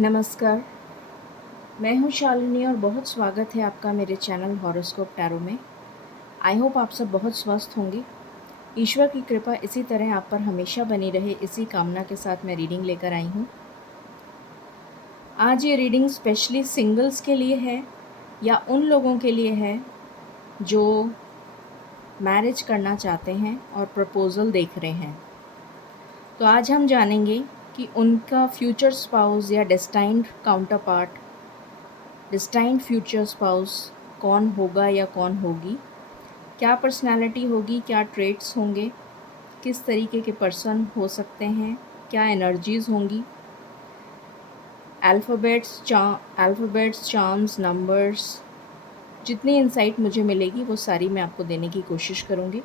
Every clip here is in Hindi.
नमस्कार, मैं हूँ शालिनी और बहुत स्वागत है आपका मेरे चैनल हॉरोस्कोप टैरो में। आई होप आप सब बहुत स्वस्थ होंगे। ईश्वर की कृपा इसी तरह आप पर हमेशा बनी रहे, इसी कामना के साथ मैं रीडिंग लेकर आई हूँ। आज ये रीडिंग स्पेशली सिंगल्स के लिए है या उन लोगों के लिए है जो मैरिज करना चाहते हैं और प्रपोज़ल देख रहे हैं। तो आज हम जानेंगे कि उनका फ्यूचर स्पाउस या डेस्टाइन्ड फ्यूचर स्पाउस कौन होगा या कौन होगी, क्या पर्सनालिटी होगी, क्या ट्रेट्स होंगे, किस तरीके के पर्सन हो सकते हैं, क्या एनर्जीज़ होंगी, अल्फ़ाबेट्स, चार्म्स, नंबर्स, जितनी इंसाइट मुझे मिलेगी वो सारी मैं आपको देने की कोशिश करूँगी।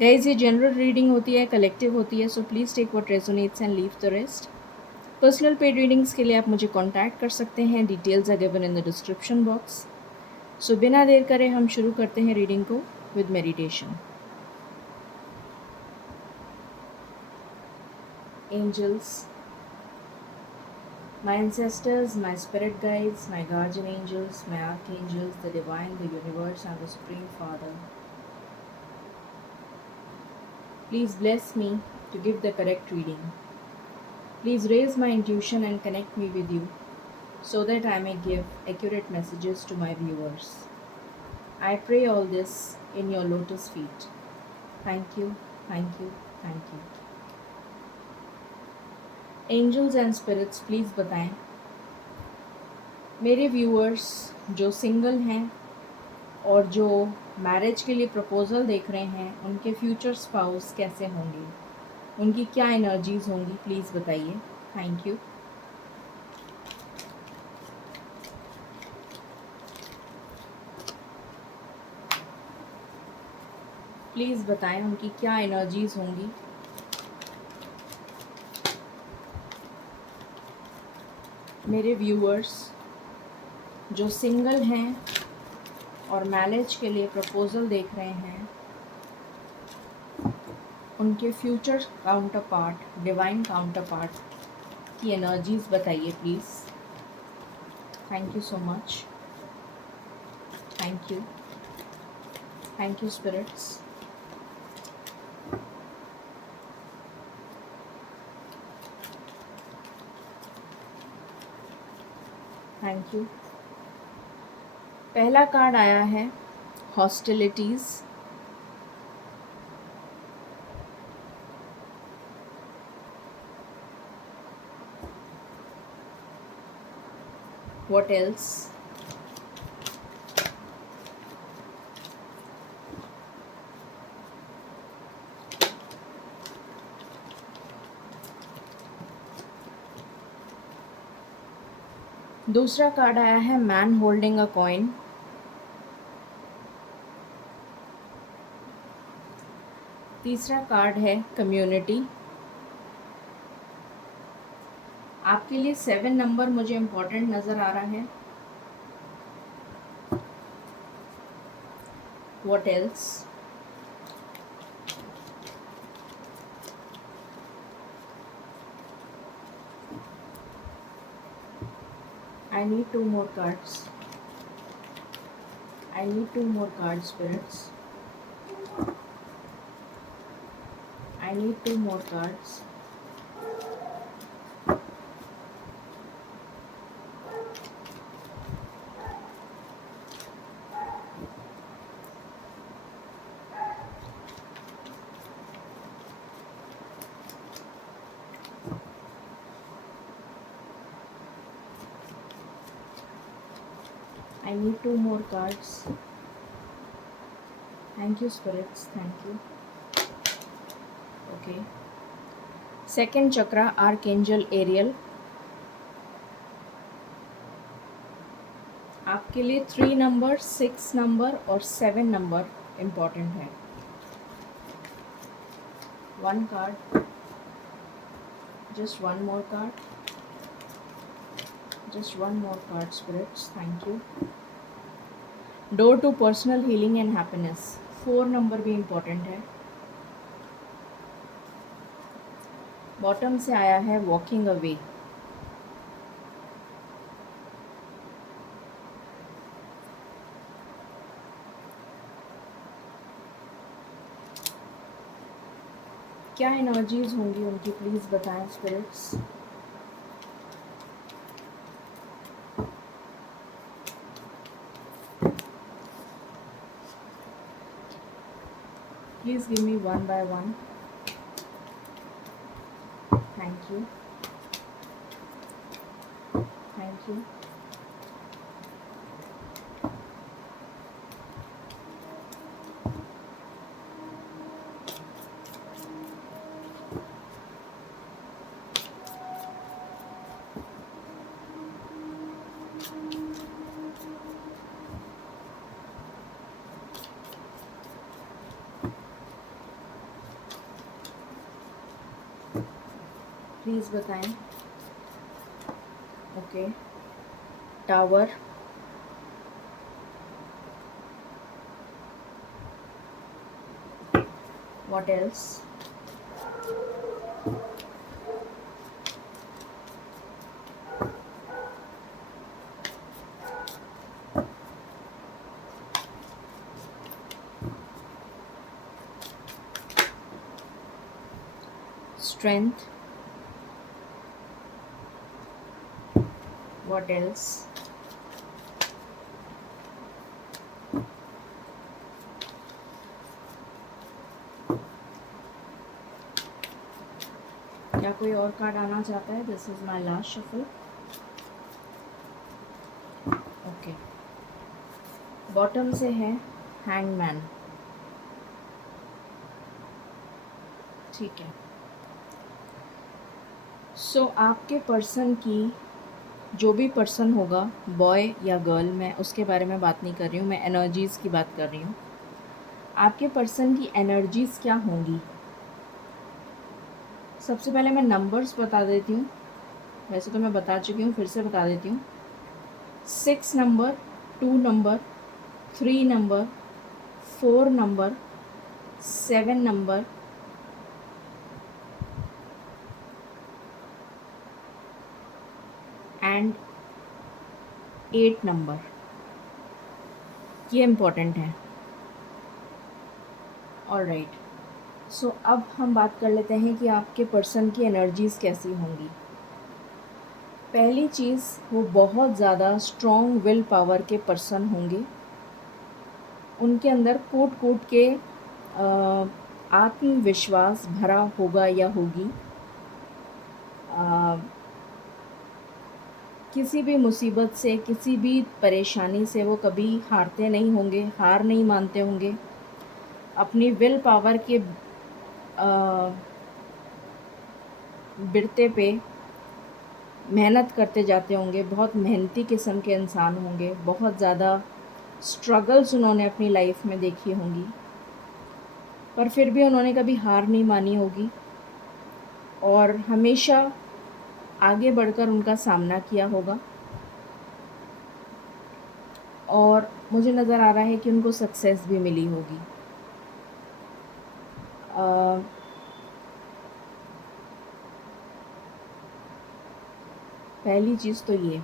गाइज़, ये जनरल रीडिंग होती है, कलेक्टिव होती है, so please take what resonates and leave the rest. Personal paid readings के लिए आप मुझे कॉन्टैक्ट कर सकते हैं, details are given in the description box. So बिना देर करे हम शुरू करते हैं रीडिंग को with meditation. Angels, my ancestors, my spirit guides, my guardian angels, my archangels, the divine, the universe, and the Supreme Father, please bless me to give the correct reading. Please raise my intuition and connect me with you so that I may give accurate messages to my viewers. I pray all this in your lotus feet. Thank you, thank you, thank you. Angels and spirits, please बताएं मेरे व्यूअर्स जो सिंगल हैं और जो मैरिज के लिए प्रपोज़ल देख रहे हैं, उनके फ्यूचर स्पाउस कैसे होंगे, उनकी क्या एनर्जीज़ होंगी, प्लीज़ बताइए। Thank you. प्लीज़ बताएं उनकी क्या एनर्जीज़ होंगी। मेरे व्यूअर्स जो सिंगल हैं और मैरिज के लिए प्रपोज़ल देख रहे हैं, उनके future counterpart, divine counterpart की एनर्जीज़ बताइए please. Thank you so much. Thank you. Thank you spirits. Thank you. पहला कार्ड आया है हॉस्टिलिटीज़। What else? दूसरा कार्ड आया है मैन होल्डिंग अ कॉइन। तीसरा कार्ड है कम्युनिटी। आपके लिए 7 नंबर मुझे इम्पोर्टेंट नज़र आ रहा है। What else? I need 2 more cards. I need 2 more cards, spirits. I need 2 more cards. I need 2 more cards. Thank you, spirits. Thank you. Okay. Second chakra, Archangel Ariel. आपके लिए 3 नंबर, 6 नंबर और 7 नंबर इम्पॉर्टेंट है। 1 card, just 1 more card, just 1 more card, spirits. Thank you. Door to personal healing and happiness, 4 number भी इम्पॉर्टेंट है। बॉटम से आया है वॉकिंग अवे। क्या एनर्जीज होंगी उनकी, प्लीज़ बताएं spirits. Please give me one by one. Thank you, thank you. Please बताएं। Okay, tower, what else? Strength, what else? क्या कोई और कार्ड आना चाहता है? This is my last shuffle. Okay, bottom से है हैंगमैन। ठीक है, सो आपके पर्सन की, जो भी पर्सन होगा, बॉय या गर्ल, मैं उसके बारे में बात नहीं कर रही हूँ, मैं एनर्जीज़ की बात कर रही हूँ। आपके पर्सन की एनर्जीज़ क्या होंगी? सबसे पहले मैं नंबर्स बता देती हूँ, वैसे तो मैं बता चुकी हूँ, फिर से बता देती हूँ। 6 number, 2 number, 3 number, 4 number, 7 number, and 8 number, ये इम्पोर्टेंट है। ऑलराइट, सो अब हम बात कर लेते हैं कि आपके पर्सन की एनर्जीज़ कैसी होंगी। पहली चीज़, वो बहुत ज़्यादा स्ट्रॉन्ग विल पावर के पर्सन होंगे। उनके अंदर कूट कूट के आत्मविश्वास भरा होगा या होगी। किसी भी मुसीबत से, किसी भी परेशानी से वो कभी हारते नहीं होंगे, हार नहीं मानते होंगे। अपनी विल पावर के बिरते पे मेहनत करते जाते होंगे। बहुत मेहनती किस्म के इंसान होंगे। बहुत ज़्यादा स्ट्रगल्स उन्होंने अपनी लाइफ में देखी होंगी, पर फिर भी उन्होंने कभी हार नहीं मानी होगी और हमेशा आगे बढ़कर उनका सामना किया होगा। और मुझे नज़र आ रहा है कि उनको सक्सेस भी मिली होगी। पहली चीज़ तो ये।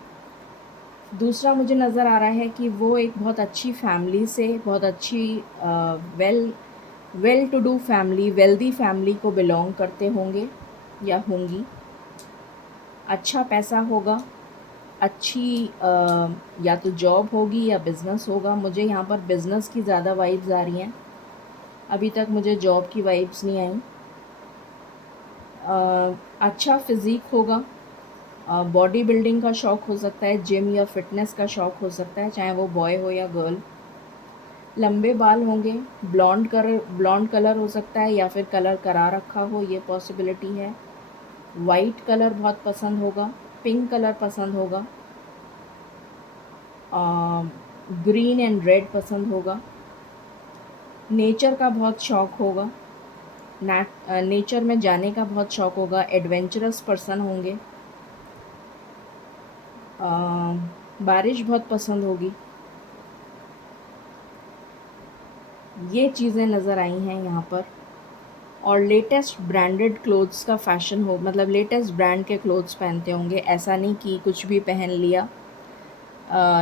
दूसरा, मुझे नज़र आ रहा है कि वो एक बहुत अच्छी फैमिली से, बहुत अच्छी well to do family, wealthy family को बिलोंग करते होंगे या होंगी। अच्छा पैसा होगा, अच्छी या तो जॉब होगी या बिज़नेस होगा। मुझे यहाँ पर बिज़नेस की ज़्यादा वाइब्स आ रही हैं, अभी तक मुझे जॉब की वाइब्स नहीं आई। अच्छा फिज़ीक होगा, बॉडी बिल्डिंग का शौक़ हो सकता है, जिम या फिटनेस का शौक़ हो सकता है, चाहे वो बॉय हो या गर्ल। लंबे बाल होंगे, ब्लॉन्ड कलर हो सकता है या फिर कलर करा रखा हो, ये पॉसिबिलिटी है। वाइट कलर बहुत पसंद होगा, पिंक कलर पसंद होगा, ग्रीन एंड रेड पसंद होगा। नेचर का बहुत शौक़ होगा, नेचर में जाने का बहुत शौक़ होगा। एडवेंचरस पर्सन होंगे। बारिश बहुत पसंद होगी। ये चीज़ें नज़र आई हैं यहाँ पर। और लेटेस्ट ब्रांडेड क्लोथ्स का फ़ैशन हो, मतलब लेटेस्ट ब्रांड के क्लोथ्स पहनते होंगे। ऐसा नहीं कि कुछ भी पहन लिया,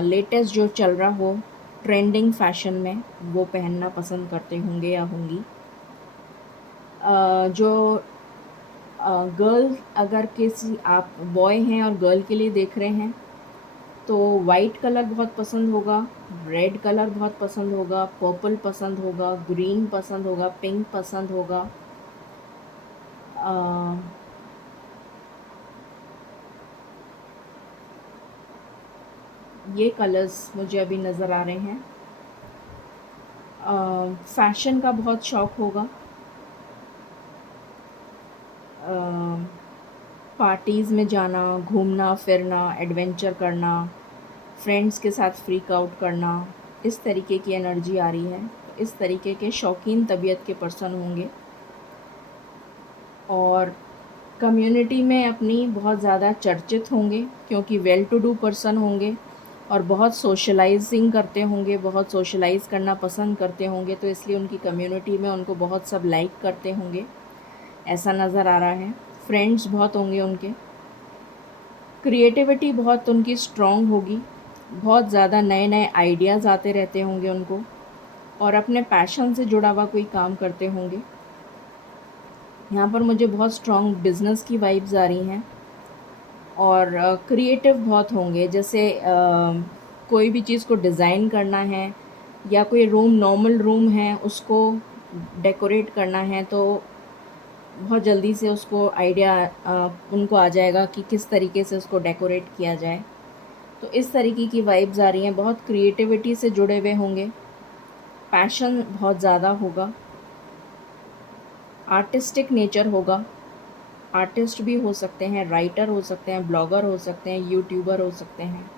लेटेस्ट जो चल रहा हो ट्रेंडिंग फ़ैशन में, वो पहनना पसंद करते होंगे या होंगी। जो गर्ल, अगर किसी आप बॉय हैं और गर्ल के लिए देख रहे हैं तो वाइट कलर बहुत पसंद होगा, रेड कलर बहुत पसंद होगा, पर्पल पसंद होगा, ग्रीन पसंद होगा, पिंक पसंद होगा। ये कलर्स मुझे अभी नज़र आ रहे हैं। फैशन का बहुत शौक़ होगा, पार्टीज़ में जाना, घूमना फिरना, एडवेंचर करना, फ्रेंड्स के साथ फ्रीक आउट करना, इस तरीके की एनर्जी आ रही है। इस तरीके के शौकीन तबीयत के पर्सन होंगे और कम्युनिटी में अपनी बहुत ज़्यादा चर्चित होंगे क्योंकि वेल टू डू पर्सन होंगे और बहुत सोशलाइजिंग करते होंगे, बहुत सोशलाइज़ करना पसंद करते होंगे, तो इसलिए उनकी कम्युनिटी में उनको बहुत सब लाइक करते होंगे, ऐसा नज़र आ रहा है। फ्रेंड्स बहुत होंगे उनके, क्रिएटिविटी बहुत उनकी स्ट्रॉन्ग होगी, बहुत ज़्यादा नए नए आइडियाज़ आते रहते होंगे उनको और अपने पैशन से जुड़ा हुआ कोई काम करते होंगे। यहाँ पर मुझे बहुत स्ट्रॉन्ग बिज़नेस की वाइब्स आ रही हैं और क्रिएटिव बहुत होंगे, जैसे कोई भी चीज़ को डिज़ाइन करना है या कोई रूम, नॉर्मल रूम है, उसको डेकोरेट करना है तो बहुत जल्दी से उसको आइडिया उनको आ जाएगा कि किस तरीके से उसको डेकोरेट किया जाए। तो इस तरीके की वाइब्स आ रही हैं, बहुत क्रिएटिविटी से जुड़े हुए होंगे, पैशन बहुत ज़्यादा होगा, आर्टिस्टिक नेचर होगा, आर्टिस्ट भी हो सकते हैं, राइटर हो सकते हैं, ब्लॉगर हो सकते हैं, यूट्यूबर हो सकते हैं,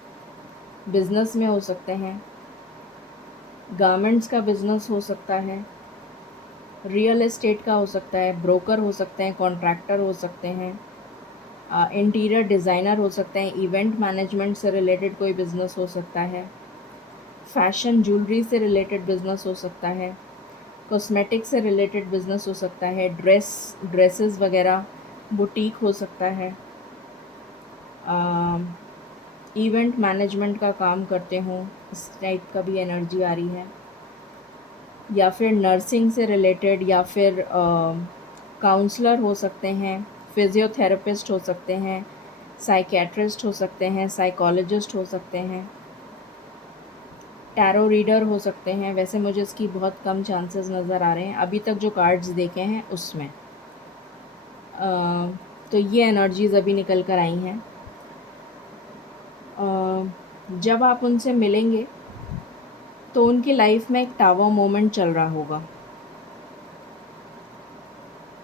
बिज़नेस में हो सकते हैं, गारमेंट्स का बिज़नेस हो सकता है, रियल एस्टेट का हो सकता है, ब्रोकर हो सकते हैं, कॉन्ट्रैक्टर हो सकते हैं, इंटीरियर डिज़ाइनर हो सकते हैं, इवेंट मैनेजमेंट से रिलेटेड कोई बिज़नेस हो सकता है, फैशन ज्वेलरी से रिलेटेड बिज़नेस हो सकता है, कॉस्मेटिक से रिलेटेड बिज़नेस हो सकता है, ड्रेसेस वगैरह, बुटीक हो सकता है, इवेंट मैनेजमेंट का काम करते हों, इस टाइप का भी एनर्जी आ रही है, या फिर नर्सिंग से रिलेटेड, या फिर काउंसलर हो सकते हैं, फिज़ियोथेरेपिस्ट हो सकते हैं, साइकियाट्रिस्ट हो सकते हैं, साइकोलॉजिस्ट हो सकते हैं, टैरो रीडर हो सकते हैं। वैसे मुझे इसकी बहुत कम चांसेस नज़र आ रहे हैं अभी तक जो कार्ड्स देखे हैं उसमें। तो ये एनर्जीज़ अभी निकल कर आई हैं। जब आप उनसे मिलेंगे तो उनकी लाइफ में एक टावर मोमेंट चल रहा होगा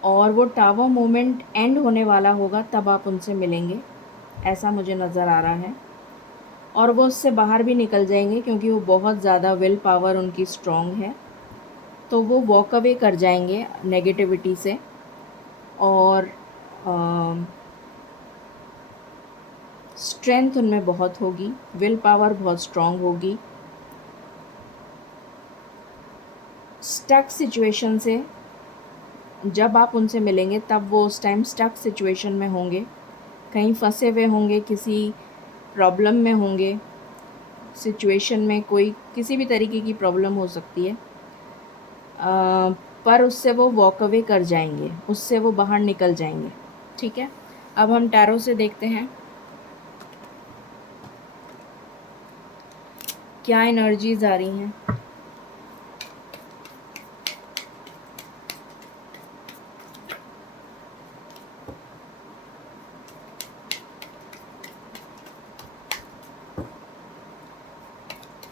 और वो टावर मोमेंट एंड होने वाला होगा तब आप उनसे मिलेंगे, ऐसा मुझे नज़र आ रहा है। और वो उससे बाहर भी निकल जाएंगे क्योंकि वो बहुत ज़्यादा विल पावर उनकी स्ट्रॉन्ग है, तो वो वॉक अवे कर जाएंगे नेगेटिविटी से और स्ट्रेंथ उनमें बहुत होगी, विल पावर बहुत स्ट्रॉन्ग होगी। स्टक सिचुएशन से जब आप उनसे मिलेंगे तब वो उस टाइम स्टक सिचुएशन में होंगे, कहीं फंसे हुए होंगे, किसी प्रॉब्लम में होंगे, सिचुएशन में कोई किसी भी तरीके की प्रॉब्लम हो सकती है, पर उससे वो वॉक अवे कर जाएंगे, उससे वो बाहर निकल जाएंगे। ठीक है, अब हम टैरो से देखते हैं क्या एनर्जीज आ रही हैं।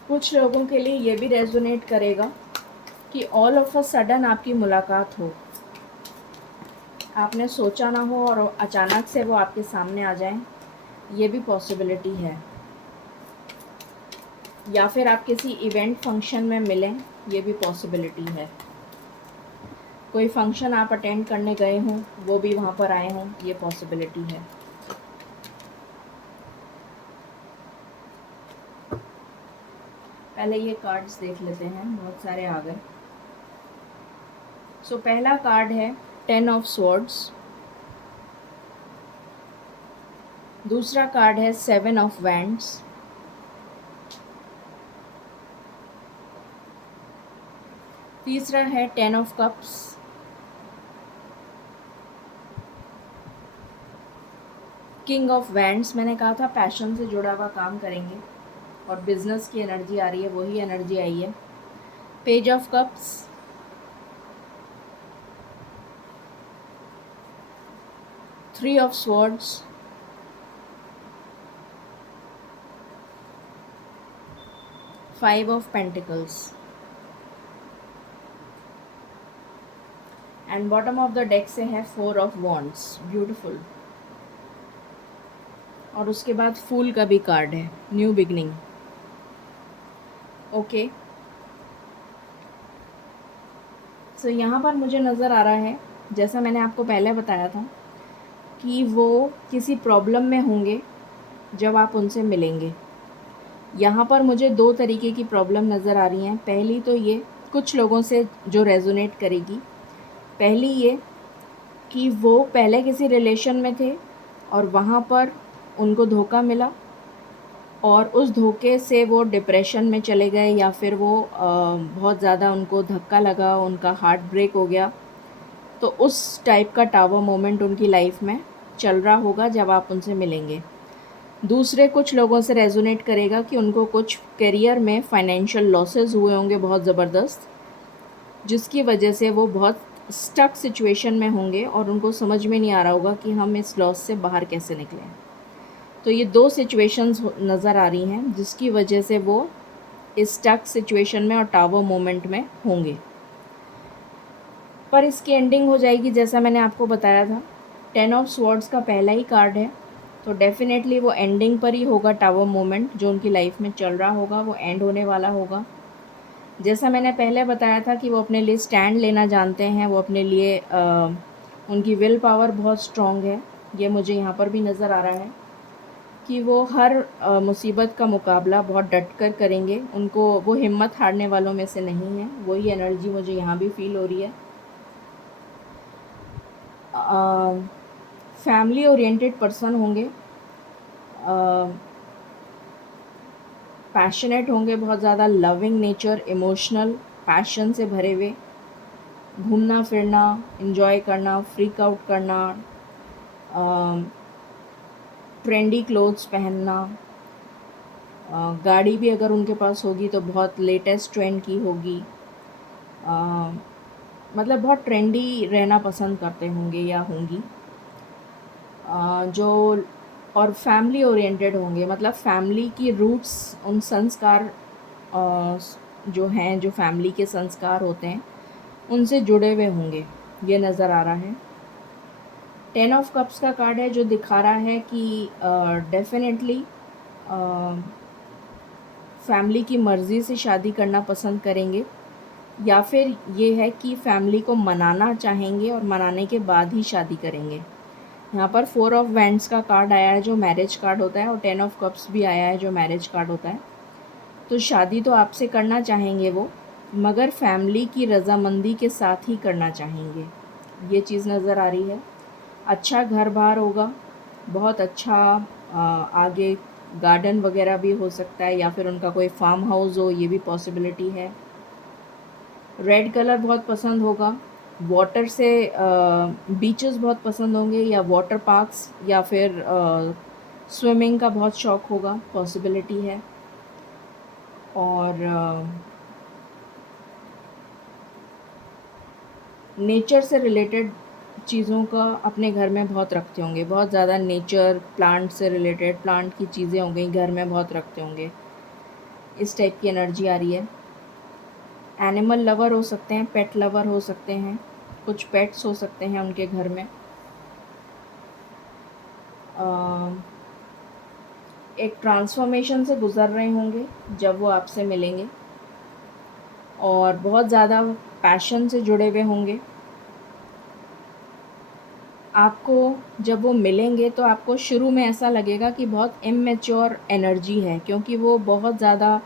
कुछ लोगों के लिए ये भी रेजोनेट करेगा कि ऑल ऑफ अ सडन आपकी मुलाकात हो, आपने सोचा ना हो और अचानक से वो आपके सामने आ जाएं, ये भी पॉसिबिलिटी है। या फिर आप किसी इवेंट फंक्शन में मिलें, ये भी पॉसिबिलिटी है। कोई फंक्शन आप अटेंड करने गए हों, वो भी वहाँ पर आए हों, ये पॉसिबिलिटी है। पहले ये कार्ड्स देख लेते हैं, बहुत सारे आ गए। सो पहला कार्ड है 10 ऑफ स्वॉर्ड्स, दूसरा कार्ड है 7 ऑफ वैंड्स, तीसरा है 10 of cups, king of wands, मैंने कहा था पैशन से जुड़ा हुआ काम करेंगे और बिजनेस की एनर्जी आ रही है, वही एनर्जी आई है। Page of cups, three of swords, five of pentacles and bottom of the deck से है फोर ऑफ वॉन्ड्स। ब्यूटीफुल। और उसके बाद फूल का भी कार्ड है, न्यू बिगनिंग। ओके, सो यहाँ पर मुझे नज़र आ रहा है, जैसा मैंने आपको पहले बताया था, कि वो किसी प्रॉब्लम में होंगे जब आप उनसे मिलेंगे। यहाँ पर मुझे दो तरीके की प्रॉब्लम नज़र आ रही हैं। पहली तो ये, कुछ लोगों से जो रेजोनेट करेगी, पहली ये कि वो पहले किसी रिलेशन में थे और वहाँ पर उनको धोखा मिला और उस धोखे से वो डिप्रेशन में चले गए, या फिर वो बहुत ज़्यादा उनको धक्का लगा, उनका हार्ट ब्रेक हो गया। तो उस टाइप का टावर मोमेंट उनकी लाइफ में चल रहा होगा जब आप उनसे मिलेंगे। दूसरे कुछ लोगों से रेजोनेट करेगा कि उनको कुछ करियर में फाइनेंशियल लॉसेस हुए होंगे बहुत ज़बरदस्त, जिसकी वजह से वो बहुत स्टक सिचुएशन में होंगे और उनको समझ में नहीं आ रहा होगा कि हम इस लॉस से बाहर कैसे निकलें। तो ये दो सिचुएशंस नज़र आ रही हैं जिसकी वजह से वो इस स्टक सिचुएशन में और टावर मोमेंट में होंगे। पर इसकी एंडिंग हो जाएगी जैसा मैंने आपको बताया था। 10 ऑफ स्वॉर्ड्स का पहला ही कार्ड है, तो डेफिनेटली वो एंडिंग पर ही होगा। टावर मोमेंट जो उनकी लाइफ में चल रहा होगा वो एंड होने वाला होगा। जैसा मैंने पहले बताया था कि वो अपने लिए स्टैंड लेना जानते हैं, वो अपने लिए उनकी विल पावर बहुत स्ट्रॉन्ग है। ये मुझे यहाँ पर भी नज़र आ रहा है कि वो हर मुसीबत का मुकाबला बहुत डट कर करेंगे। उनको, वो हिम्मत हारने वालों में से नहीं है। वही एनर्जी मुझे यहाँ भी फील हो रही है। फैमिली ओरिएंटेड पर्सन होंगे, पैशनेट होंगे, बहुत ज़्यादा लविंग नेचर, इमोशनल पैशन से भरे हुए, घूमना फिरना, एंजॉय करना, फ्रीक आउट करना, ट्रेंडी क्लोथ्स पहनना, गाड़ी भी अगर उनके पास होगी तो बहुत लेटेस्ट ट्रेंड की होगी। मतलब बहुत ट्रेंडी रहना पसंद करते होंगे या होंगी। जो और फैमिली ओरिएंटेड होंगे, मतलब फैमिली की रूट्स, उन संस्कार जो हैं, जो फैमिली के संस्कार होते हैं, उनसे जुड़े हुए होंगे, ये नज़र आ रहा है। 10 ऑफ कप्स का कार्ड है जो दिखा रहा है कि डेफिनेटली फैमिली की मर्ज़ी से शादी करना पसंद करेंगे, या फिर ये है कि फैमिली को मनाना चाहेंगे और मनाने के बाद ही शादी करेंगे। यहाँ पर 4 ऑफ वैंड्स का कार्ड आया है जो मैरिज कार्ड होता है, और 10 ऑफ कप्स भी आया है जो मैरिज कार्ड होता है। तो शादी तो आपसे करना चाहेंगे वो, मगर फैमिली की रज़ामंदी के साथ ही करना चाहेंगे, ये चीज़ नज़र आ रही है। अच्छा घर बार होगा, बहुत अच्छा। आगे गार्डन वगैरह भी हो सकता है, या फिर उनका कोई फार्म हाउस हो, ये भी पॉसिबिलिटी है। रेड कलर बहुत पसंद होगा, वाटर से बीचेस बहुत पसंद होंगे, या वाटर पार्क्स, या फिर स्विमिंग का बहुत शौक़ होगा, पॉसिबिलिटी है। और नेचर से रिलेटेड चीज़ों का अपने घर में बहुत रखते होंगे, बहुत ज़्यादा नेचर, प्लांट से रिलेटेड, प्लांट की चीज़ें हो गई, घर में बहुत रखते होंगे, इस टाइप की एनर्जी आ रही है। एनिमल लवर हो सकते हैं, पेट लवर हो सकते हैं, कुछ पेट्स हो सकते हैं उनके घर में। एक ट्रांसफॉर्मेशन से गुज़र रहे होंगे जब वो आपसे मिलेंगे, और बहुत ज़्यादा पैशन से जुड़े हुए होंगे। आपको जब वो मिलेंगे तो आपको शुरू में ऐसा लगेगा कि बहुत इमैच्योर एनर्जी है, क्योंकि वो बहुत ज़्यादा,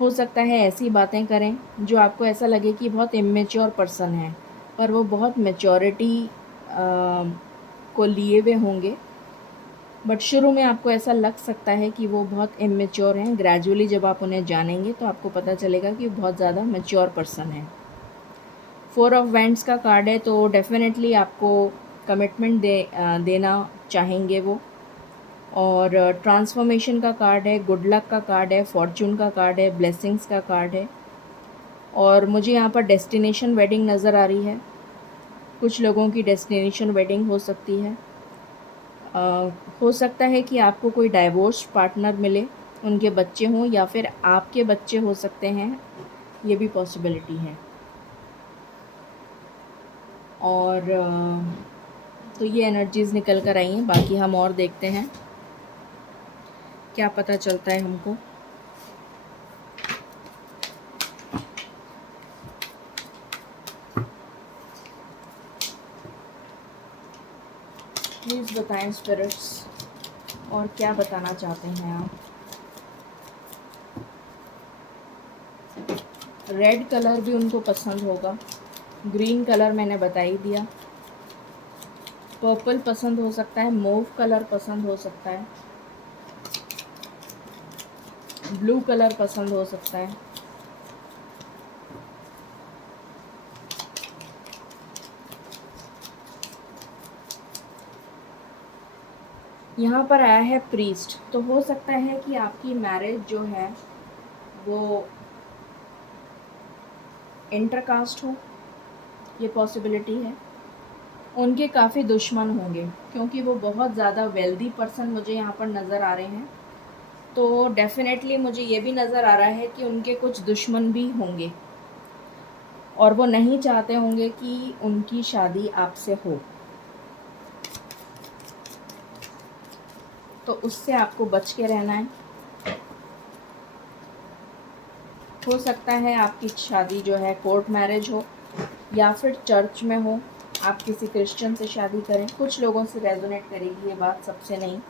हो सकता है ऐसी बातें करें जो आपको ऐसा लगे कि बहुत इमैच्योर पर्सन है, पर वो बहुत मैच्योरिटी को लिए हुए होंगे। बट शुरू में आपको ऐसा लग सकता है कि वो बहुत इमैच्योर हैं। ग्रेजुअली जब आप उन्हें जानेंगे तो आपको पता चलेगा कि वो बहुत ज़्यादा मैच्योर पर्सन है। 4 ऑफ वैंड्स का कार्ड है, तो डेफिनेटली आपको कमिटमेंट देना चाहेंगे वो, और ट्रांसफॉर्मेशन का कार्ड है, गुड लक का कार्ड है, फॉर्च्यून का कार्ड है, ब्लेसिंग्स का कार्ड है। और मुझे यहाँ पर डेस्टिनेशन वेडिंग नज़र आ रही है। कुछ लोगों की डेस्टिनेशन वेडिंग हो सकती है। हो सकता है कि आपको कोई डाइवोर्स पार्टनर मिले, उनके बच्चे हों या फिर आपके बच्चे हो सकते हैं, ये भी पॉसिबिलिटी है। और तो ये एनर्जीज़ निकल कर आई हैं। बाकी हम और देखते हैं क्या पता चलता है हमको। प्लीज़ बताएं स्पिरिट्स, और क्या बताना चाहते हैं आप। रेड कलर भी उनको पसंद होगा, ग्रीन कलर मैंने बता ही दिया, पर्पल पसंद हो सकता है, मूव कलर पसंद हो सकता है, ब्लू कलर पसंद हो सकता है। यहाँ पर आया है प्रीस्ट, तो हो सकता है कि आपकी मैरिज जो है वो इंटरकास्ट हो, ये पॉसिबिलिटी है। उनके काफ़ी दुश्मन होंगे क्योंकि वो बहुत ज़्यादा वेल्दी पर्सन मुझे यहाँ पर नज़र आ रहे हैं। तो डेफ़िनेटली मुझे ये भी नज़र आ रहा है कि उनके कुछ दुश्मन भी होंगे और वो नहीं चाहते होंगे कि उनकी शादी आपसे हो, तो उससे आपको बच के रहना है। हो सकता है आपकी शादी जो है कोर्ट मैरिज हो या फिर चर्च में हो, आप किसी क्रिश्चियन से शादी करें, कुछ लोगों से रेजोनेट करेगी ये बात, सबसे नहीं,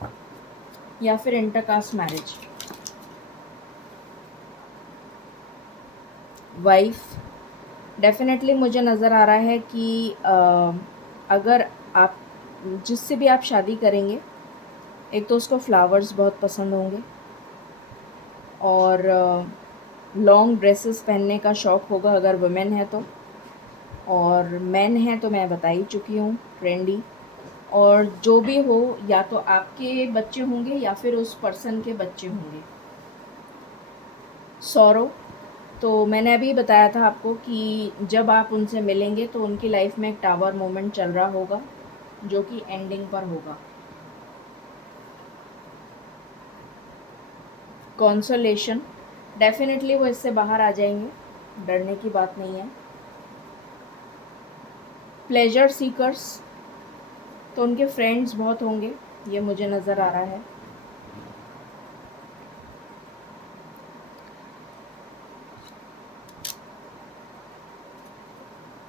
या फिर इंटरकास्ट मैरिज। वाइफ, डेफिनेटली मुझे नज़र आ रहा है कि अगर आप जिससे भी आप शादी करेंगे, एक तो उसको फ्लावर्स बहुत पसंद होंगे और लॉन्ग ड्रेसेस पहनने का शौक़ होगा अगर वुमेन है तो, और मेन है तो मैं बता ही चुकी हूँ, ट्रेंडी। और जो भी हो, या तो आपके बच्चे होंगे या फिर उस पर्सन के बच्चे होंगे। सॉरो, तो मैंने अभी बताया था आपको कि जब आप उनसे मिलेंगे तो उनकी लाइफ में एक टावर मोमेंट चल रहा होगा जो कि एंडिंग पर होगा। कॉन्सोलेशन, डेफिनेटली वो इससे बाहर आ जाएंगे, डरने की बात नहीं है। प्लेजर सीकर्स, तो उनके फ्रेंड्स बहुत होंगे, ये मुझे नज़र आ रहा है।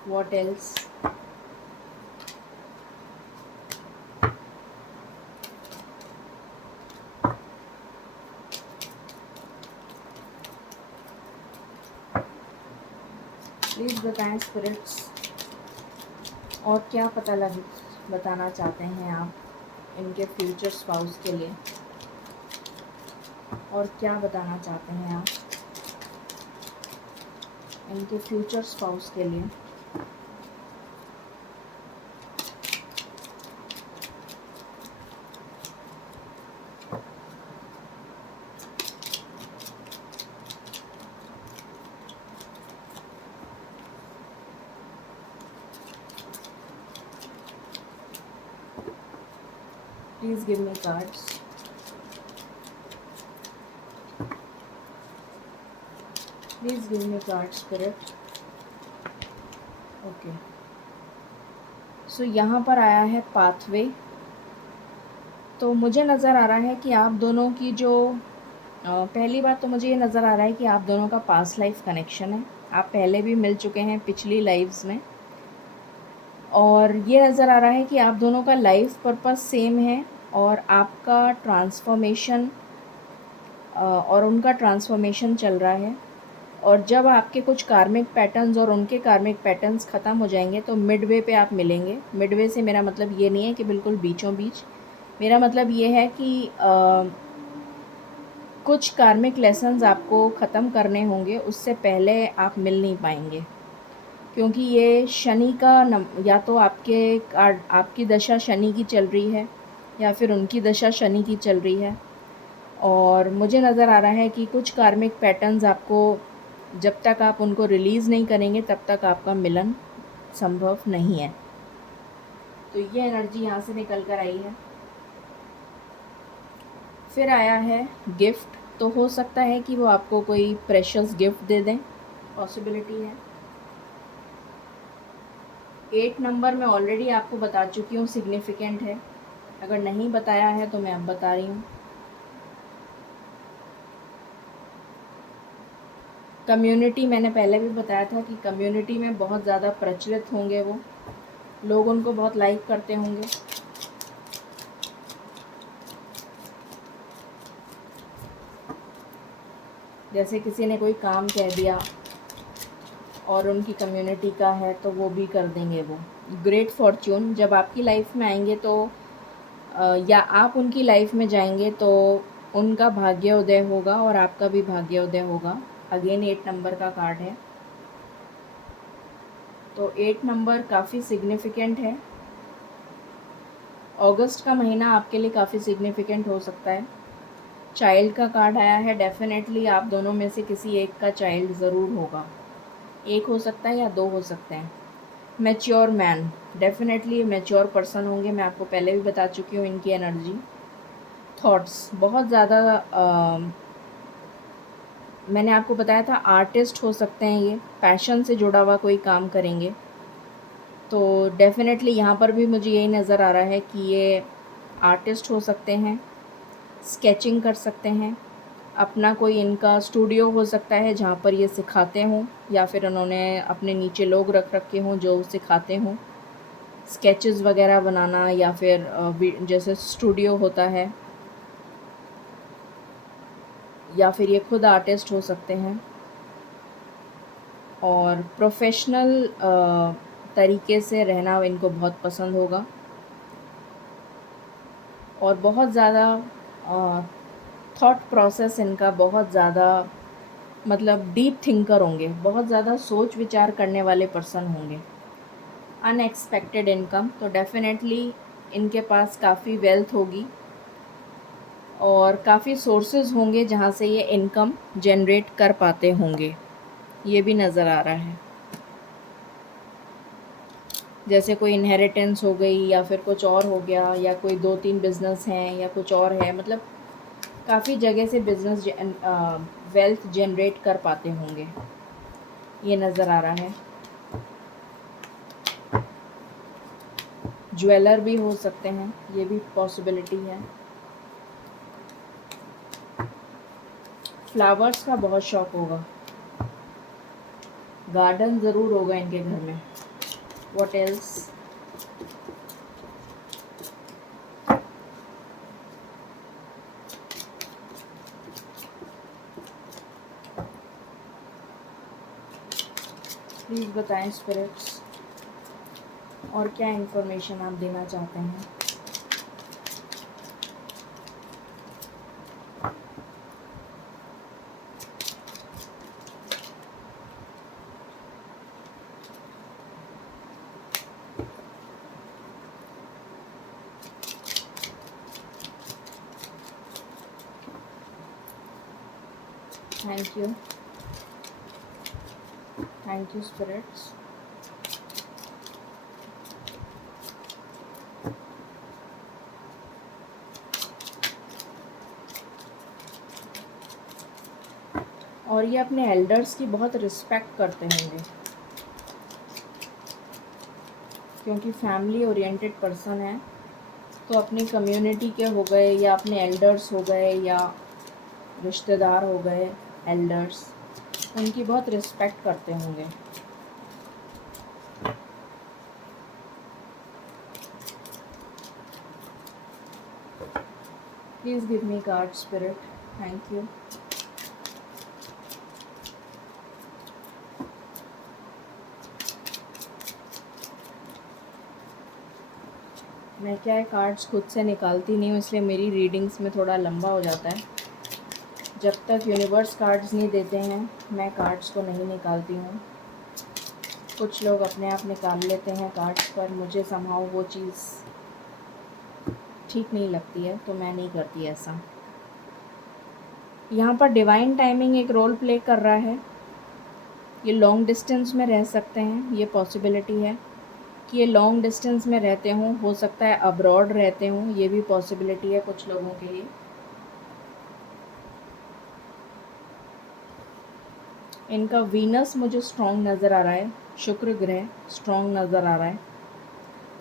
What else? प्लीज़ बताएं स्पिरिट्स, और क्या पता लगे बताना चाहते हैं आप इनके फ्यूचर स्पाउस के लिए, और क्या बताना चाहते हैं आप इनके फ्यूचर स्पाउस के लिए। Please give me cards. Please give me cards spirit. Okay, so यहाँ पर आया है पाथवे। तो मुझे नज़र आ रहा है कि आप दोनों की जो पहली बात तो मुझे ये नज़र आ रहा है कि आप दोनों का पास्ट लाइफ कनेक्शन है, आप पहले भी मिल चुके हैं पिछली लाइफ्स में। और ये नज़र आ रहा है कि आप दोनों का लाइफ पर्पस सेम है और आपका ट्रांसफॉर्मेशन और उनका ट्रांसफॉर्मेशन चल रहा है। और जब आपके कुछ कार्मिक पैटर्न्स और उनके कार्मिक पैटर्न्स ख़त्म हो जाएंगे तो मिडवे पे आप मिलेंगे। मिडवे से मेरा मतलब ये नहीं है कि बिल्कुल बीचों बीच, मेरा मतलब ये है कि कुछ कार्मिक लेसन्स आपको ख़त्म करने होंगे, उससे पहले आप मिल नहीं पाएंगे, क्योंकि ये शनि का या तो आपकी दशा शनि की चल रही है या फिर उनकी दशा शनि की चल रही है। और मुझे नज़र आ रहा है कि कुछ कार्मिक पैटर्न्स आपको, जब तक आप उनको रिलीज़ नहीं करेंगे तब तक आपका मिलन संभव नहीं है। तो ये एनर्जी यहाँ से निकल कर आई है। फिर आया है गिफ्ट, तो हो सकता है कि वो आपको कोई प्रेशियस गिफ्ट दे दें, पॉसिबिलिटी है। 8 नंबर मैं ऑलरेडी आपको बता चुकी हूँ सिग्निफिकेंट है, अगर नहीं बताया है तो मैं अब बता रही हूँ। कम्युनिटी, मैंने पहले भी बताया था कि कम्युनिटी में बहुत ज़्यादा प्रचलित होंगे वो लोग, उनको बहुत लाइक करते होंगे। जैसे किसी ने कोई काम कह दिया और उनकी कम्युनिटी का है तो वो भी कर देंगे वो। ग्रेट फॉर्च्यून, जब आपकी लाइफ में आएंगे तो या आप उनकी लाइफ में जाएंगे तो उनका भाग्योदय होगा और आपका भी भाग्योदय होगा। अगेन 8 नंबर का कार्ड है, तो 8 नंबर काफ़ी सिग्निफिकेंट है। अगस्त का महीना आपके लिए काफ़ी सिग्निफिकेंट हो सकता है। चाइल्ड का कार्ड आया है, डेफिनेटली आप दोनों में से किसी एक का चाइल्ड ज़रूर होगा, एक हो सकता है या दो हो सकते हैं। Mature man, definitely mature person होंगे, मैं आपको पहले भी बता चुकी हूँ इनकी एनर्जी। थॉट्स बहुत ज़्यादा, मैंने आपको बताया था आर्टिस्ट हो सकते हैं, ये पैशन से जुड़ा हुआ कोई काम करेंगे। तो डेफिनेटली यहाँ पर भी मुझे यही नज़र आ रहा है कि ये आर्टिस्ट हो सकते हैं, स्केचिंग कर सकते हैं, अपना कोई इनका स्टूडियो हो सकता है जहाँ पर ये सिखाते हों, या फिर उन्होंने अपने नीचे लोग रख रखे हों जो सिखाते हों स्केचेस वगैरह बनाना, या फिर जैसे स्टूडियो होता है, या फिर ये खुद आर्टिस्ट हो सकते हैं। और प्रोफेशनल तरीके से रहना इनको बहुत पसंद होगा, और बहुत ज़्यादा थॉट प्रोसेस इनका बहुत ज़्यादा, मतलब डीप थिंकर होंगे, बहुत ज़्यादा सोच विचार करने वाले पर्सन होंगे। अनएक्सपेक्टेड इनकम, तो डेफिनेटली इनके पास काफ़ी वेल्थ होगी और काफ़ी सोर्सेज होंगे जहाँ से ये इनकम जनरेट कर पाते होंगे, ये भी नज़र आ रहा है। जैसे कोई इनहेरिटेंस हो गई या फिर कुछ और हो गया, या कोई 2-3 बिज़नेस हैं या कुछ और है, मतलब काफ़ी जगह से बिज़नेस वेल्थ जनरेट कर पाते होंगे, ये नज़र आ रहा है। ज्वेलर भी हो सकते हैं, ये भी पॉसिबिलिटी है। फ्लावर्स का बहुत शौक होगा, गार्डन ज़रूर होगा इनके घर में। What else? प्लीज़ बताएं स्पिरिट्स, और क्या इन्फॉर्मेशन आप देना चाहते हैं। Thank you spirits. और ये अपने एल्डर्स की बहुत रिस्पेक्ट करते होंगे, क्योंकि फैमिली ओरिएंटेड पर्सन है, तो अपनी कम्युनिटी के हो गए, या अपने एल्डर्स हो गए, या रिश्तेदार हो गए एल्डर्स, उनकी बहुत रिस्पेक्ट करते होंगे। Please give me card spirit, thank you. मैं क्या है, कार्ड्स खुद से निकालती नहीं हूँ, इसलिए मेरी रीडिंग्स में थोड़ा लंबा हो जाता है। जब तक यूनिवर्स कार्ड्स नहीं देते हैं मैं कार्ड्स को नहीं निकालती हूँ। कुछ लोग अपने आप निकाल लेते हैं कार्ड्स, पर मुझे समहाउ वो चीज़ ठीक नहीं लगती है, तो मैं नहीं करती ऐसा। यहाँ पर डिवाइन टाइमिंग एक रोल प्ले कर रहा है। ये लॉन्ग डिस्टेंस में रह सकते हैं, ये पॉसिबिलिटी है कि ये लॉन्ग डिस्टेंस में रहते हों, हो सकता है अब्रॉड रहते हों, ये भी पॉसिबिलिटी है कुछ लोगों के लिए। इनका वीनस मुझे स्ट्रॉन्ग नज़र आ रहा है, शुक्र ग्रह स्ट्रॉन्ग नज़र आ रहा है।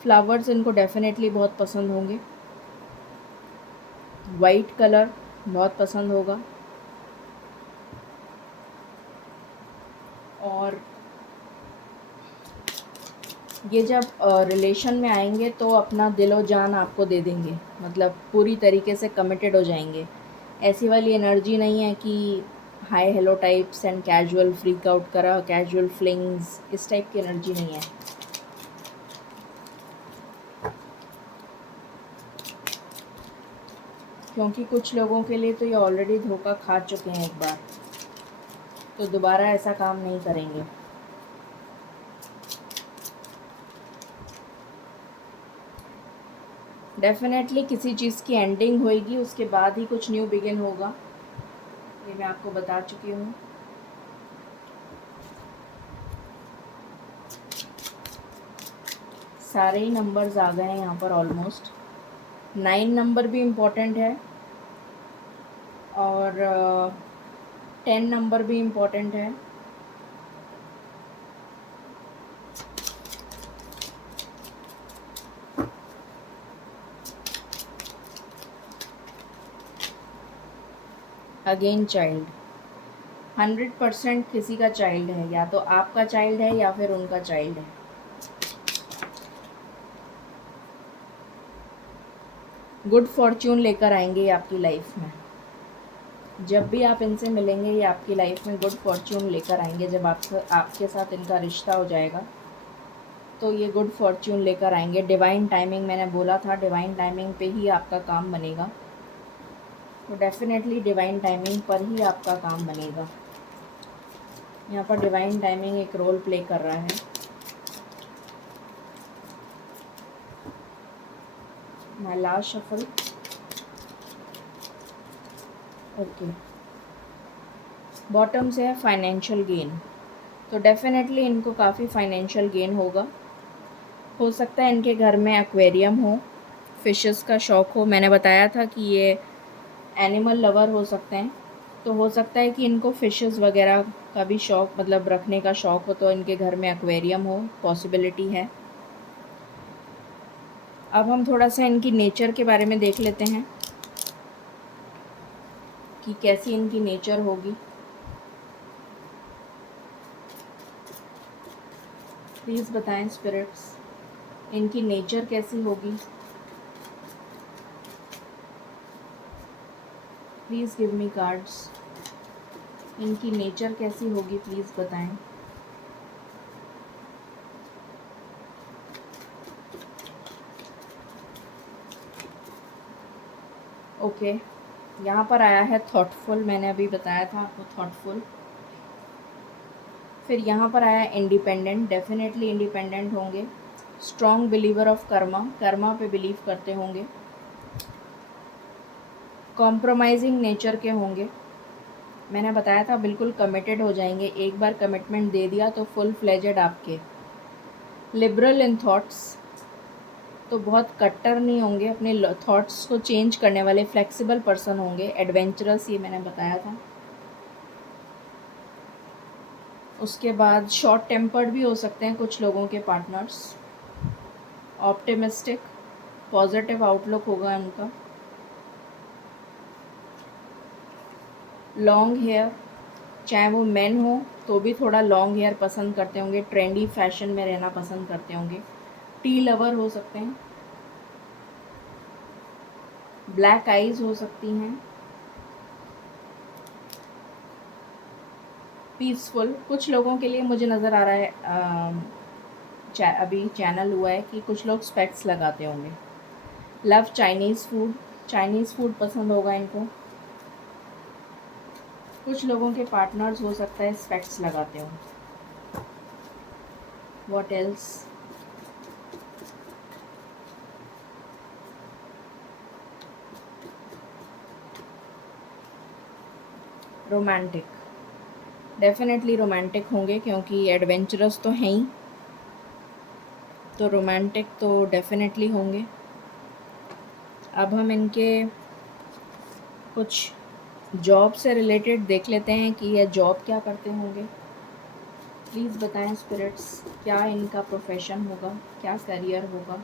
फ्लावर्स इनको डेफिनेटली बहुत पसंद होंगे, वाइट कलर बहुत पसंद होगा। और ये जब रिलेशन में आएंगे तो अपना दिलो जान आपको दे देंगे, मतलब पूरी तरीके से कमिटेड हो जाएंगे। ऐसी वाली एनर्जी नहीं है कि hi hello types and casual freak out करा, कैजुअल फ्लिंग्स, इस टाइप की एनर्जी नहीं है। क्योंकि कुछ लोगों के लिए तो ये ऑलरेडी धोखा खा चुके हैं एक बार, तो दोबारा ऐसा काम नहीं करेंगे। डेफिनेटली किसी चीज़ की एंडिंग होएगी, उसके बाद ही कुछ न्यू बिगिन होगा, ये मैं आपको बता चुकी हूँ। सारे ही नंबर्स आ गए हैं यहाँ पर ऑलमोस्ट। 9 नंबर भी इम्पोर्टेंट है और 10 नंबर भी इम्पोर्टेंट है। अगेन चाइल्ड, 100% किसी का चाइल्ड है, या तो आपका चाइल्ड है या फिर उनका चाइल्ड है। गुड फॉर्च्यून लेकर आएंगे ये आपकी लाइफ में। जब भी आप इनसे मिलेंगे ये आपकी लाइफ में गुड फॉर्च्यून लेकर आएंगे। जब आपके साथ इनका रिश्ता हो जाएगा तो ये गुड फॉर्च्यून लेकर आएंगे। डिवाइन टाइमिंग, मैंने बोला था डिवाइन टाइमिंग पे ही आपका काम बनेगा, तो डेफिनेटली डिवाइन टाइमिंग पर ही आपका काम बनेगा। यहाँ पर डिवाइन टाइमिंग एक रोल प्ले कर रहा है। My last shuffle. Okay, bottom से है फाइनेंशियल गेन, तो डेफिनेटली इनको काफ़ी फाइनेंशियल गेन होगा। हो सकता है इनके घर में एक्वेरियम हो, फिशेस का शौक़ हो। मैंने बताया था कि ये एनिमल लवर हो सकते हैं, तो हो सकता है कि इनको फ़िशेस वगैरह का भी शौक़, मतलब रखने का शौक़ हो, तो इनके घर में एक्वेरियम हो, पॉसिबिलिटी है। अब हम थोड़ा सा इनकी नेचर के बारे में देख लेते हैं कि कैसी इनकी नेचर होगी। प्लीज़ बताएं स्पिरिट्स, इनकी नेचर कैसी होगी। प्लीज़ गिव मी कार्ड्स, इनकी नेचर कैसी होगी प्लीज़ बताएं। ओके, यहाँ पर आया है थॉटफुल, मैंने अभी बताया था आपको थॉटफुल। फिर यहाँ पर आया इंडिपेंडेंट, डेफिनेटली इंडिपेंडेंट होंगे। Strong believer of Karma, Karma पे बिलीव करते होंगे। कॉम्प्रोमाइजिंग नेचर के होंगे, मैंने बताया था बिल्कुल कमिटेड हो जाएंगे। एक बार कमिटमेंट दे दिया तो फुल फ्लेजेड आपके। लिबरल इन थॉट्स, तो बहुत कट्टर नहीं होंगे, अपने थॉट्स को चेंज करने वाले फ्लेक्सिबल पर्सन होंगे। एडवेंचरस, ये मैंने बताया था। उसके बाद शॉर्ट टेम्पर्ड भी हो सकते हैं कुछ लोगों के पार्टनर्स। ऑप्टिमिस्टिक, पॉजिटिव आउटलुक होगा उनका। लॉन्ग हेयर, चाहे वो मेन हो तो भी थोड़ा लॉन्ग हेयर पसंद करते होंगे, ट्रेंडी फैशन में रहना पसंद करते होंगे। टी लवर हो सकते हैं। ब्लैक आइज़ हो सकती हैं। पीसफुल, कुछ लोगों के लिए मुझे नज़र आ रहा है अभी चैनल हुआ है कि कुछ लोग स्पेक्स लगाते होंगे। Love Chinese food, Chinese food पसंद होगा इनको। कुछ लोगों के पार्टनर्स हो सकता है स्पेक्स लगाते हों। What else, romantic, definitely romantic होंगे क्योंकि एडवेंचरस तो हैं ही, तो रोमांटिक तो डेफिनेटली होंगे। अब हम इनके कुछ जॉब से रिलेटेड देख लेते हैं कि यह जॉब क्या करते होंगे। प्लीज़ बताएं स्पिरिट्स, क्या इनका प्रोफेशन होगा, क्या करियर होगा।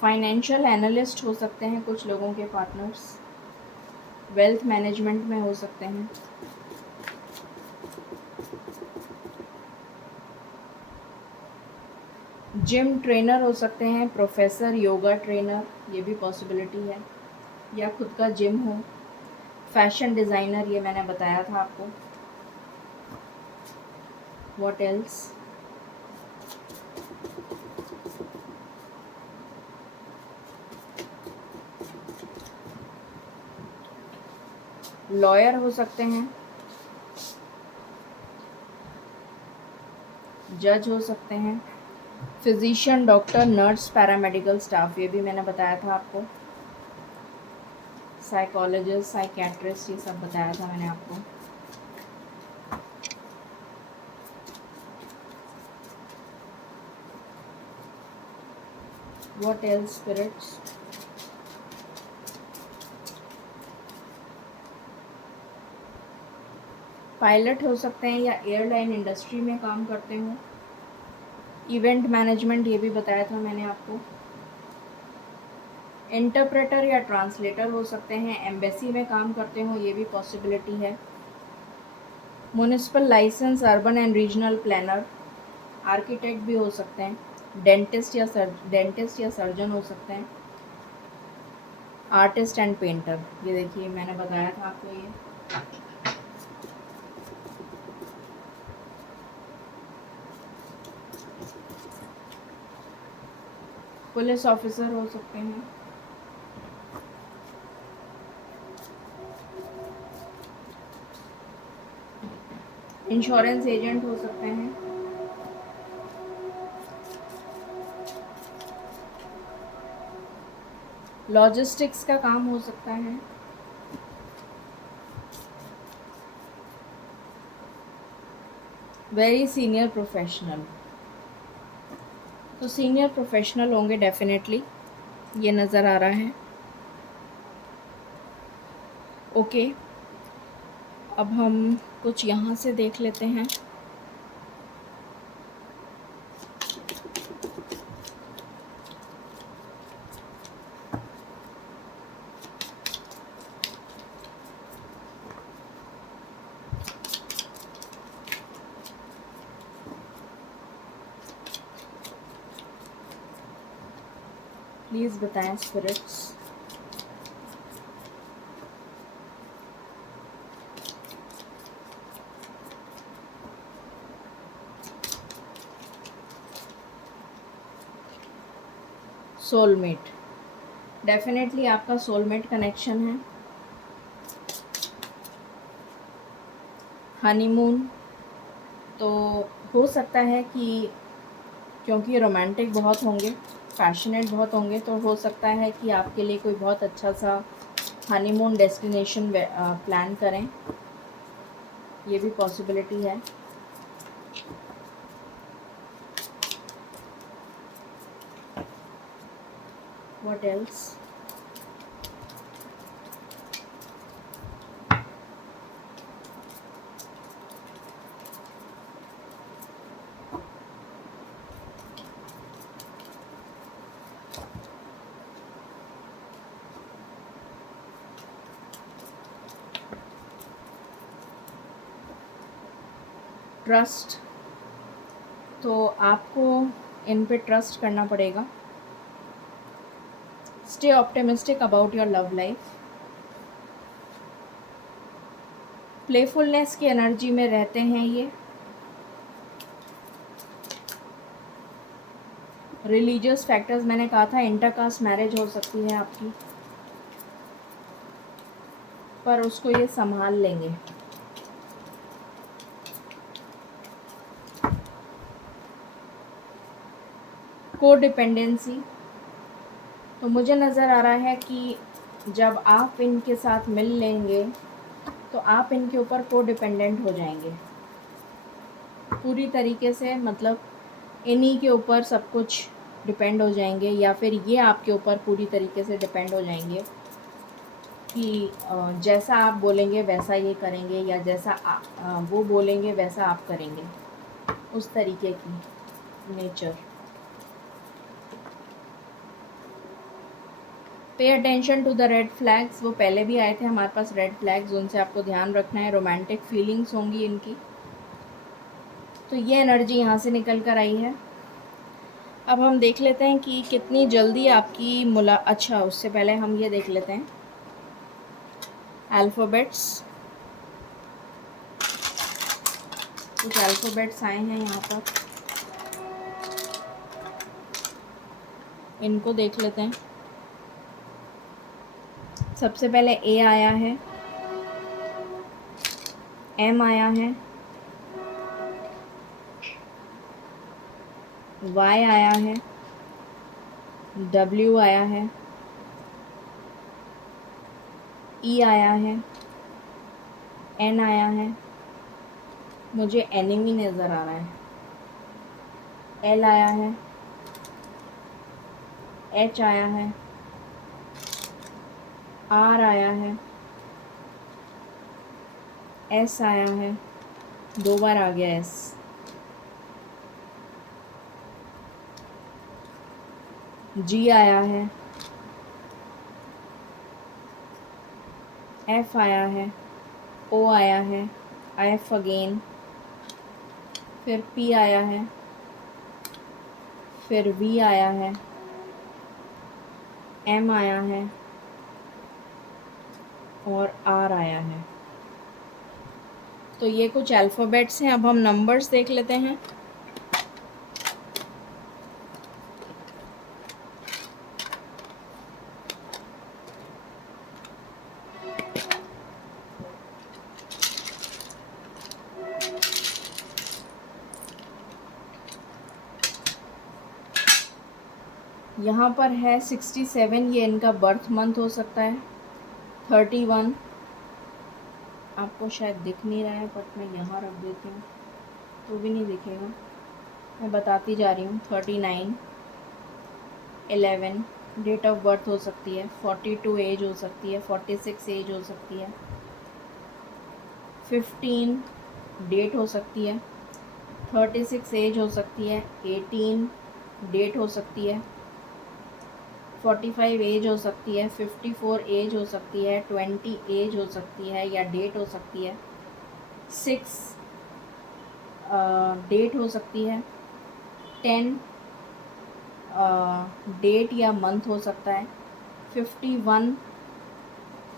फाइनेंशियल एनालिस्ट हो सकते हैं कुछ लोगों के पार्टनर्स, वेल्थ मैनेजमेंट में हो सकते हैं, जिम ट्रेनर हो सकते हैं, प्रोफेसर, योगा ट्रेनर, ये भी पॉसिबिलिटी है, या खुद का जिम हो, फैशन डिज़ाइनर, ये मैंने बताया था आपको। व्हाट एल्स, लॉयर हो सकते हैं, जज हो सकते हैं, physician, doctor, nurse, paramedical staff, ये भी मैंने बताया था आपको, साइकोलॉजिस्ट, साइकेट्रिस्ट, ये सब बताया था मैंने आपको। व्हाट एल्स स्पिरिट्स, पायलट हो सकते हैं या एयरलाइन इंडस्ट्री में काम करते हों, इवेंट मैनेजमेंट, ये भी बताया था मैंने आपको। इंटरप्रेटर या ट्रांसलेटर हो सकते हैं, एम्बेसी में काम करते हों, ये भी पॉसिबिलिटी है। Municipal licence, urban and regional planner, architect भी हो सकते हैं, डेंटिस्ट या सर्जन हो सकते हैं, आर्टिस्ट एंड पेंटर, ये देखिए मैंने बताया था आपको ये। पुलिस ऑफिसर हो सकते हैं, इंश्योरेंस एजेंट हो सकते हैं, लॉजिस्टिक्स का काम हो सकता है, वेरी सीनियर प्रोफेशनल, तो सीनियर प्रोफेशनल होंगे डेफिनेटली, ये नज़र आ रहा है। ओके, अब हम कुछ यहाँ से देख लेते हैं। प्लीज़ बताएं स्पिरिट्स, सोलमेट, डेफिनेटली आपका सोलमेट कनेक्शन है। हनीमून, तो हो सकता है कि क्योंकि रोमांटिक बहुत होंगे, पैशनेट बहुत होंगे, तो हो सकता है कि आपके लिए कोई बहुत अच्छा सा हनीमून डेस्टिनेशन प्लान करें, ये भी पॉसिबिलिटी है। व्हाट एल्स, ट्रस्ट, तो आपको इन पे ट्रस्ट करना पड़ेगा। Stay optimistic about your love life, playfulness की एनर्जी में रहते हैं ये। रिलीजियस फैक्टर्स, मैंने कहा था इंटरकास्ट मैरिज हो सकती है आपकी, पर उसको ये संभाल लेंगे। कोडिपेंडेंसी, तो मुझे नज़र आ रहा है कि जब आप इनके साथ मिल लेंगे तो आप इनके ऊपर को डिपेंडेंट हो जाएंगे पूरी तरीके से, मतलब इन्हीं के ऊपर सब कुछ डिपेंड हो जाएंगे, या फिर ये आपके ऊपर पूरी तरीके से डिपेंड हो जाएंगे कि जैसा आप बोलेंगे वैसा ये करेंगे, या जैसा वो बोलेंगे वैसा आप करेंगे, उस तरीके की nature. Pay attention to the red flags, वो पहले भी आए थे हमारे पास रेड फ्लैग्स, उनसे आपको ध्यान रखना है। रोमांटिक फीलिंग्स होंगी इनकी, तो ये एनर्जी यहाँ से निकल कर आई है। अब हम देख लेते हैं कि कितनी जल्दी आपकी अच्छा, उससे पहले हम ये देख लेते हैं अल्फ़ाबेट्स। कुछ अल्फ़ाबेट्स आए हैं यहाँ पर, इनको देख लेते हैं। सबसे पहले ए आया है, एम आया है, वाई आया है, डब्ल्यू आया है, ई आया है, एन आया है, मुझे एनिमी नज़र आ रहा है, एल आया है, एच आया है, आर आया है, एस आया है, 2 बार आ गया एस, जी आया है, एफ आया है, ओ आया है, एफ अगेन, फिर पी आया है, फिर वी आया है, एम आया है और आर आया है। तो ये कुछ अल्फ़ाबेट्स हैं। अब हम नंबर्स देख लेते हैं। यहाँ पर है 67, ये इनका बर्थ मंथ हो सकता है। 31 आपको शायद दिख नहीं रहा है, बट मैं यहाँ रख देती हूँ तो भी नहीं दिखेगा, मैं बताती जा रही हूँ। 39, 11 डेट ऑफ बर्थ हो सकती है, 42 एज हो सकती है, 46 एज हो सकती है, 15 डेट हो सकती है, 36 एज हो सकती है, 18 डेट हो सकती है, 45 एज हो सकती है, 54 एज हो सकती है, 20 एज हो सकती है या डेट हो सकती है, 6 डेट हो सकती है, 10 डेट या मंथ हो सकता है, 51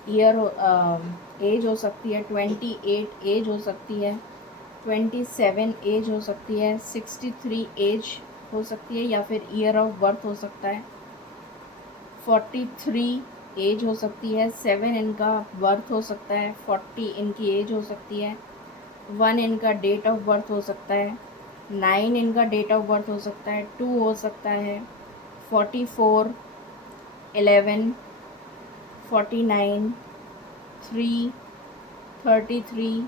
ईयर एज हो सकती है, 28 एज हो सकती है, 27 एज हो सकती है, 63 एज हो सकती है या फिर ईयर ऑफ बर्थ हो सकता है, 43 एज हो सकती है, 7 इनका बर्थ हो सकता है, 40 इनकी एज हो सकती है, 1 इनका डेट ऑफ बर्थ हो सकता है, 9 इनका डेट ऑफ बर्थ हो सकता है, 2 हो सकता है, 44, 11, 49, 3, 33,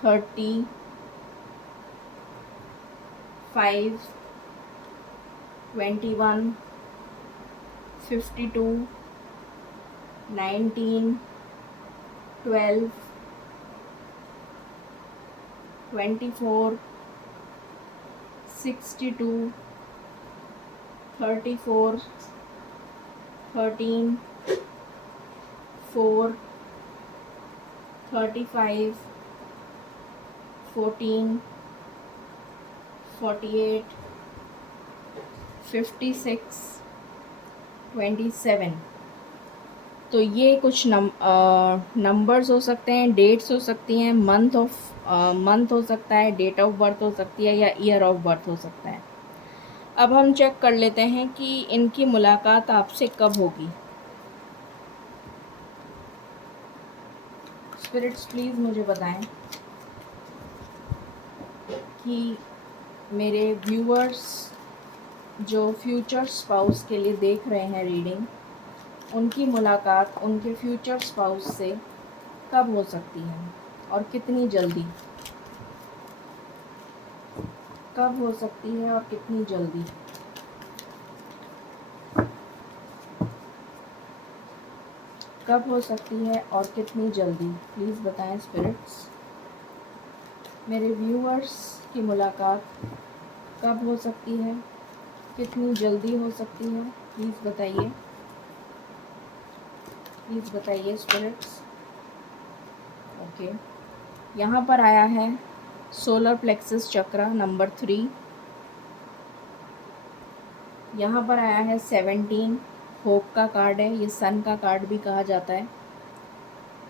30, 5, 21, 52, 19, 12, 24, 62, 34, 13, 4, 35, 14, 48, 56, 27। तो ये कुछ नंबर्स हो सकते हैं, डेट्स हो सकती हैं, मंथ हो सकता है, डेट ऑफ बर्थ हो सकती है या ईयर ऑफ बर्थ हो सकता है। अब हम चेक कर लेते हैं कि इनकी मुलाकात आपसे कब होगी। स्पिरिट्स प्लीज़ मुझे बताएं कि मेरे व्यूअर्स जो फ्यूचर स्पाउस के लिए देख रहे हैं रीडिंग, उनकी मुलाकात उनके फ्यूचर स्पाउस से कब हो सकती है और कितनी जल्दी? कब हो सकती है और कितनी जल्दी? कब हो सकती है और कितनी जल्दी? प्लीज़ बताएं स्पिरिट्स। मेरे व्यूअर्स की मुलाकात कब हो सकती है, कितनी जल्दी हो सकती है? प्लीज़ बताइए, प्लीज़ बताइए स्पिरिट्स। ओके, यहाँ पर आया है सोलर प्लेक्सस चक्रा नंबर 3। यहाँ पर आया है 17, होप का कार्ड है, ये सन का कार्ड भी कहा जाता है।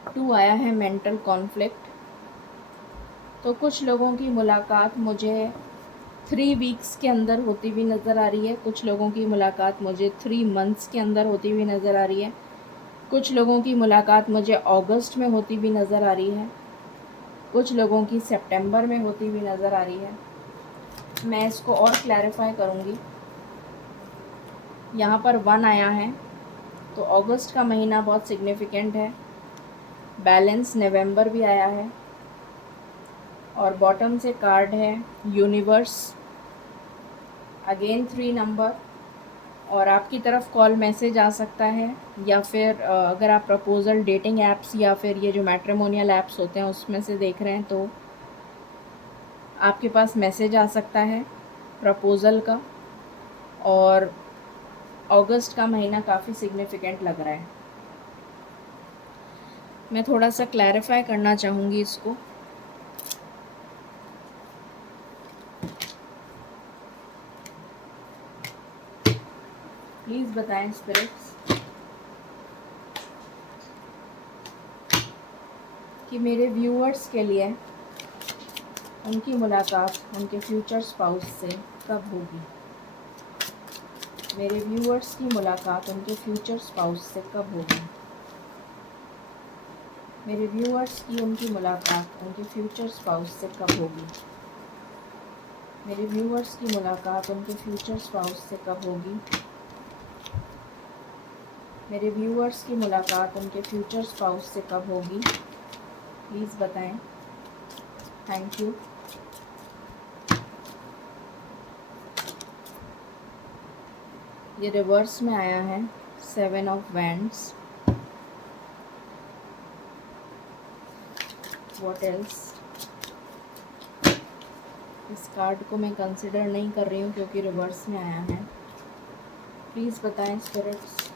2 आया है मेंटल कॉन्फ्लिक्ट। तो कुछ लोगों की मुलाकात मुझे 3 वीक्स के अंदर होती हुई नज़र आ रही है, कुछ लोगों की मुलाकात मुझे 3 मंथ्स के अंदर होती हुई नज़र आ रही है, कुछ लोगों की मुलाकात मुझे अगस्त में होती हुई नज़र आ रही है, कुछ लोगों की सितंबर में होती हुई नज़र आ रही है। मैं इसको और क्लैरिफाई करूँगी। यहाँ पर 1 आया है, तो अगस्त का महीना बहुत सिग्निफिकेंट है। बैलेंस नवंबर भी आया है, और बॉटम से कार्ड है यूनिवर्स, अगेन 3 नंबर। और आपकी तरफ कॉल मैसेज आ सकता है, या फिर अगर आप प्रपोज़ल डेटिंग ऐप्स या फिर ये जो मैट्रिमोनियल ऐप्स होते हैं उसमें से देख रहे हैं, तो आपके पास मैसेज आ सकता है प्रपोज़ल का। और अगस्त का महीना काफ़ी सिग्निफिकेंट लग रहा है। मैं थोड़ा सा क्लैरिफाई करना चाहूँगी इसको। प्लीज़ बताएं स्पिरिट्स कि मेरे व्यूअर्स के लिए उनकी मुलाकात उनके फ्यूचर स्पाउस से कब होगी। मेरे व्यूअर्स की मुलाकात उनके फ्यूचर स्पाउस से कब होगी। मेरे व्यूअर्स की उनकी मुलाकात उनके फ्यूचर स्पाउस से कब होगी। मेरे व्यूअर्स की मुलाकात उनके फ्यूचर स्पाउस से कब होगी। मेरे व्यूअर्स की मुलाकात उनके फ्यूचर स्पाउस से कब होगी। प्लीज़ बताएं। Thank you. ये रिवर्स में आया है 7 ऑफ वैंड्स। What else? इस कार्ड को मैं कंसिडर नहीं कर रही हूँ क्योंकि रिवर्स में आया है। प्लीज़ बताएं स्पिरिट्स,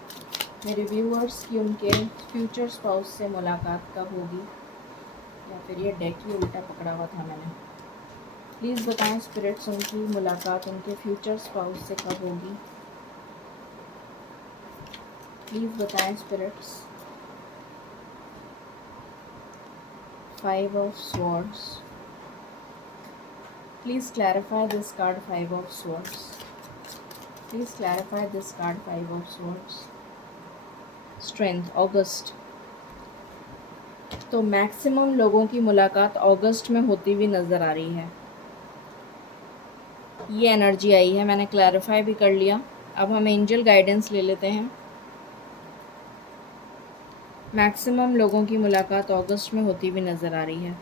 मेरे व्यूअर्स की उनके फ्यूचर स्पाउस से मुलाकात कब होगी। या फिर ये डेक ही उल्टा पकड़ा हुआ था मैंने। प्लीज़ बताएं स्पिरिट्स, उनकी मुलाकात उनके फ्यूचर स्पाउस से कब होगी। प्लीज़ बताएं spirits. 5 of swords. Please clarify this card 5 of swords. Please clarify this card 5 of swords. Strength, अगस्त। तो मैक्सिमम लोगों की मुलाकात अगस्त में होती हुई नज़र आ रही है। ये एनर्जी आई है, मैंने क्लैरिफाई भी कर लिया। अब हम एंजल गाइडेंस ले लेते हैं। मैक्सिमम लोगों की मुलाकात अगस्त में होती हुई नज़र आ रही है।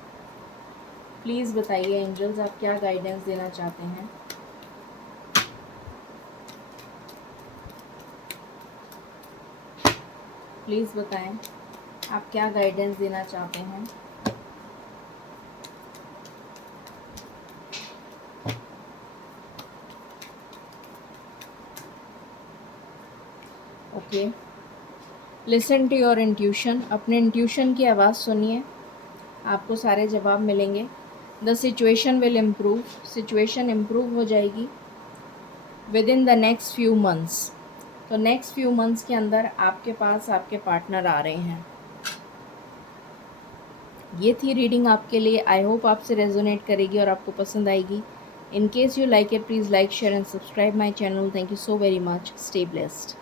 प्लीज़ बताइए एंजल्स, आप क्या गाइडेंस देना चाहते हैं। प्लीज़ बताएं आप क्या गाइडेंस देना चाहते हैं। Okay, listen to your intuition. अपने इंट्यूशन की आवाज़ सुनिए, आपको सारे जवाब मिलेंगे। The situation will improve, situation improve हो जाएगी within the next few months. तो नेक्स्ट फ्यू मंथ्स के अंदर आपके पास आपके पार्टनर आ रहे हैं। ये थी रीडिंग आपके लिए। आई होप आपसे रेजोनेट करेगी और आपको पसंद आएगी। In case you like it, please like, share and subscribe my channel. Thank you so very much. Stay blessed.